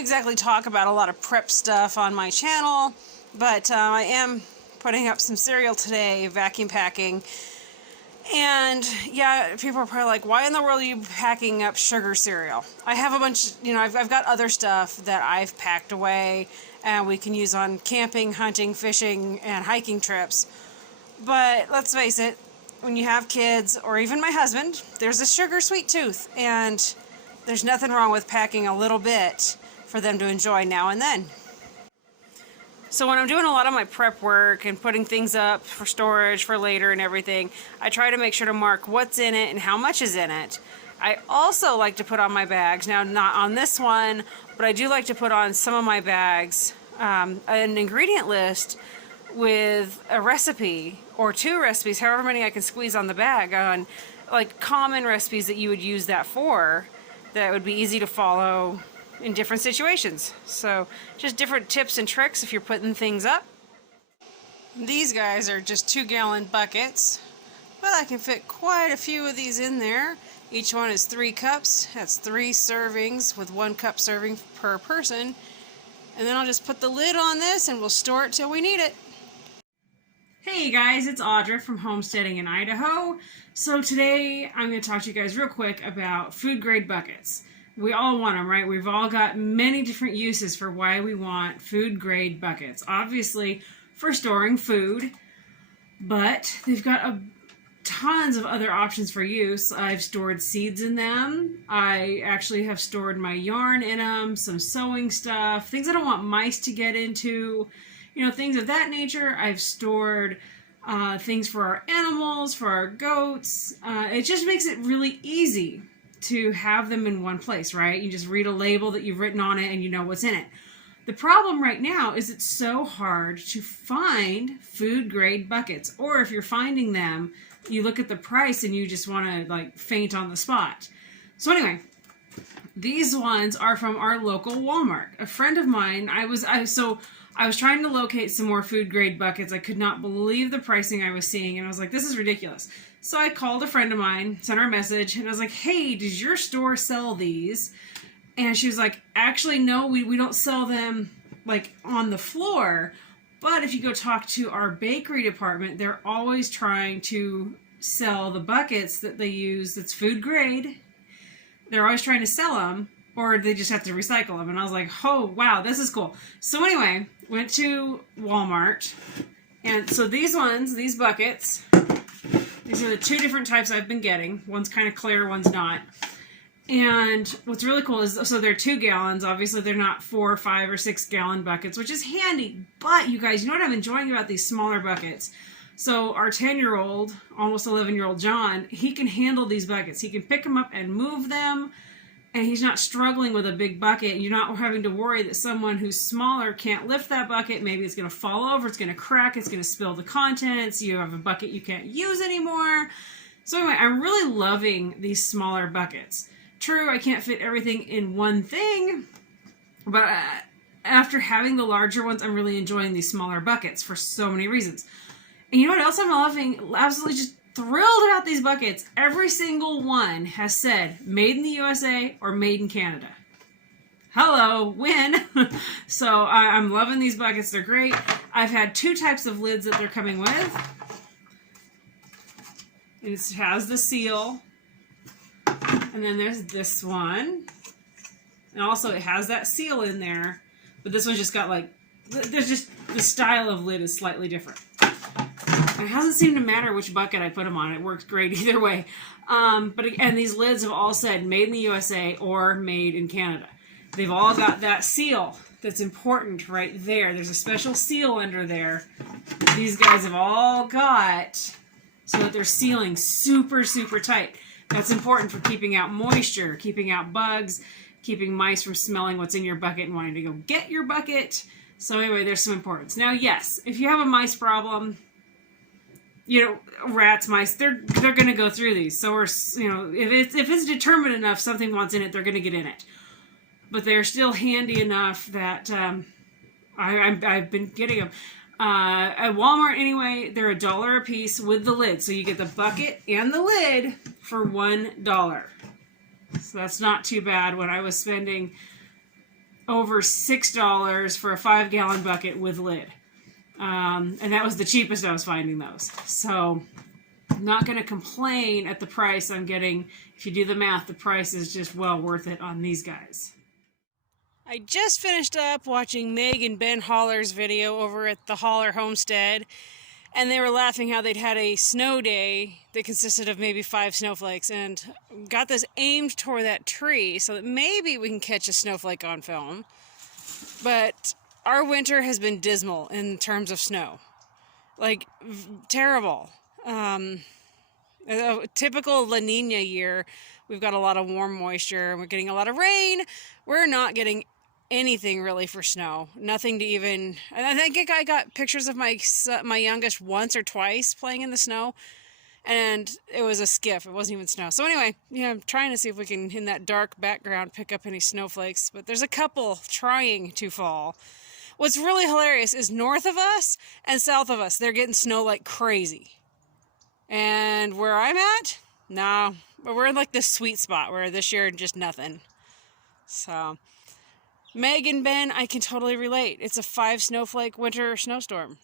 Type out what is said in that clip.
Exactly talk about a lot of prep stuff on my channel, but I am putting up some cereal today, vacuum packing, and yeah, people are probably like, why in the world are you packing up sugar cereal? I have a bunch, I've got other stuff that I've packed away and we can use on camping, hunting, fishing, and hiking trips. But let's face it, when you have kids, or even my husband, there's a sugar sweet tooth, and there's nothing wrong with packing a little bit for them to enjoy now and then. So when I'm doing a lot of my prep work and putting things up for storage for later and everything, I try to make sure to mark what's in it and how much is in it. I also like to put on my bags, now not on this one, but I do like to put on some of my bags an ingredient list with a recipe or 2 recipes, however many I can squeeze on the bag, on like common recipes that you would use that for, that would be easy to follow in different situations. So just different tips and tricks if you're putting things up. These guys are just 2-gallon buckets, but I can fit quite a few of these in there. Each one is 3 cups. That's 3 servings with 1 cup serving per person. And then I'll just put the lid on this and we'll store it till we need it. Hey guys, it's Audra from Homesteading in Idaho. So today I'm going to talk to you guys real quick about food grade buckets. We all want them, right? We've all got many different uses for why we want food grade buckets. Obviously for storing food, but they've got tons of other options for use. I've stored seeds in them. I actually have stored my yarn in them, some sewing stuff, things I don't want mice to get into, things of that nature. I've stored things for our animals, for our goats. It just makes it really easy to have them in one place, right? You just read a label that you've written on it and you know what's in it. The problem right now is it's so hard to find food grade buckets, or if you're finding them, you look at the price and you just want to like faint on the spot. So anyway, these ones are from our local Walmart. A friend of mine, I was trying to locate some more food grade buckets. I could not believe the pricing I was seeing, and I was like, this is ridiculous. So I called a friend of mine, sent her a message, and I was like, hey, does your store sell these? And she was like, actually, no, we don't sell them like on the floor, but if you go talk to our bakery department, they're always trying to sell the buckets that they use that's food grade. They're always trying to sell them, or they just have to recycle them. And I was like, oh, wow, this is cool. So anyway, went to Walmart, and so these buckets, these are the 2 different types I've been getting. One's kind of clear, one's not. And what's really cool is, so they're 2 gallons. Obviously, they're not 4, 5, or 6 gallon buckets, which is handy. But you guys, you know what I'm enjoying about these smaller buckets? So our 10-year-old, almost 11-year-old John, he can handle these buckets. He can pick them up and move them, and he's not struggling with a big bucket. You're not having to worry that someone who's smaller can't lift that bucket. Maybe it's going to fall over, it's going to crack, it's going to spill the contents. You have a bucket you can't use anymore. So anyway, I'm really loving these smaller buckets. True, I can't fit everything in one thing, but after having the larger ones, I'm really enjoying these smaller buckets for so many reasons. And you know what else I'm loving? Absolutely just thrilled about these buckets. Every single one has said made in the USA or made in Canada. Hello, win. So I'm loving these buckets. They're great. I've had 2 types of lids that they're coming with. It has the seal. And then there's this one. And also it has that seal in there. But this one's just got like, there's just, the style of lid is slightly different. It hasn't seemed to matter which bucket I put them on. It works great either way. But again, these lids have all said made in the USA or made in Canada. They've all got that seal that's important right there. There's a special seal under there. These guys have all got so that they're sealing super, super tight. That's important for keeping out moisture, keeping out bugs. keeping mice from smelling what's in your bucket and wanting to go get your bucket. So anyway, there's some importance. Now, yes, if you have a mice problem, you know, rats, mice, they're going to go through these. So we're, you know, if it's determined enough something wants in it, they're going to get in it. But they're still handy enough that I've been getting them. At Walmart, anyway, they're $1 a piece with the lid. So you get the bucket and the lid for $1. So that's not too bad when I was spending over $6 for a 5-gallon bucket with lid. And that was the cheapest I was finding those. So I'm not going to complain at the price I'm getting. If you do the math, the price is just well worth it on these guys. I just finished up watching Meg and Ben Holler's video over at the Holler Homestead, and they were laughing how they'd had a snow day that consisted of maybe 5 snowflakes, and got this aimed toward that tree so that maybe we can catch a snowflake on film. But our winter has been dismal in terms of snow. Like, terrible. A typical La Nina year, we've got a lot of warm moisture, and we're getting a lot of rain. We're not getting anything really for snow. Nothing to even... And I think I got pictures of my youngest once or twice playing in the snow, and it was a skiff. It wasn't even snow. So anyway, yeah, I'm trying to see if we can, in that dark background, pick up any snowflakes, but there's a couple trying to fall. What's really hilarious is north of us and south of us, they're getting snow like crazy. And where I'm at, no, but we're in like this sweet spot where this year just nothing. So, Meg and Ben, I can totally relate. It's a 5 snowflake winter snowstorm.